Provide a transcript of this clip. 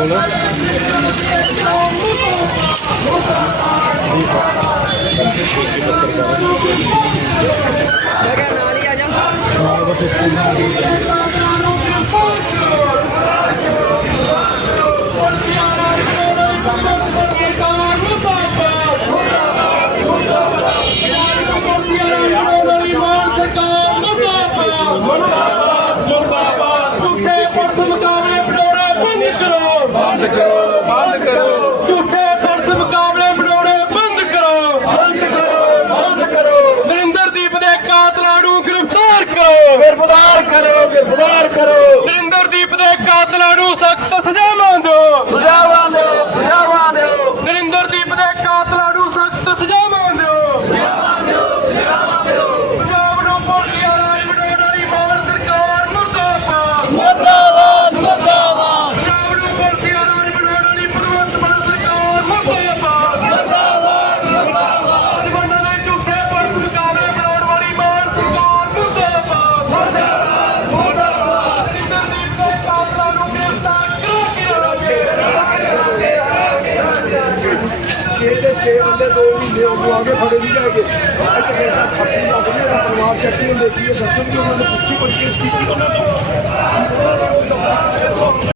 এগুলো দেখেন আলিয়া ਬੰਦ ਕਰੋ ਬੰਦ ਕਰੋ। ਝੂਠੇ ਪੁਲਿਸ ਮੁਕਾਬਲੇ ਬਣਾਉਣੇ ਬੰਦ ਕਰੋ। ਬੰਦ ਕਰੋ ਬੰਦ ਕਰੋ। ਨਰਿੰਦਰਦੀਪ ਦੇ ਕਾਤਲਾਂ ਨੂੰ ਗ੍ਰਿਫਤਾਰ ਕਰੋ। ਗ੍ਰਿਫਤਾਰ ਕਰੋ ਗ੍ਰਿਫਤਾਰ ਕਰੋ। ਨਰਿੰਦਰਦੀਪ ਦੇ ਕਾਤਲਾਂ ਨੂੰ ਸਖਤ ਸਜ਼ਾਵਾਂ ਦਿਓ। ਸਜ਼ਾਵਾਂ ਦਿਓ ਸਜ਼ਾਵਾਂ ਦਿਓ। ਨਰਿੰਦਰਦੀਪ ਦੇ ਕਾਤਲਾਂ 6 ਤੇ 6 ਬੰਦੇ 2 ਮਹੀਨੇ ਉਹ ਆ ਕੇ ਫੜੇ ਨਹੀਂ ਜਾਏਗੇ ਇੱਕ ਪੈਸਾ 26 ਲੱਖ ਨੇ ਦਾ ਪਰਿਵਾਰ ਚੱਕੀ ਨੂੰ ਦੇਖੀਏ ਦੱਸੋ ਕਿ ਉਹਨਾਂ ਨੇ ਪੁੱਛੀ ਪੁੱਛੀ ਕੀਤੀ ਉਹਨਾਂ ਤੋਂ।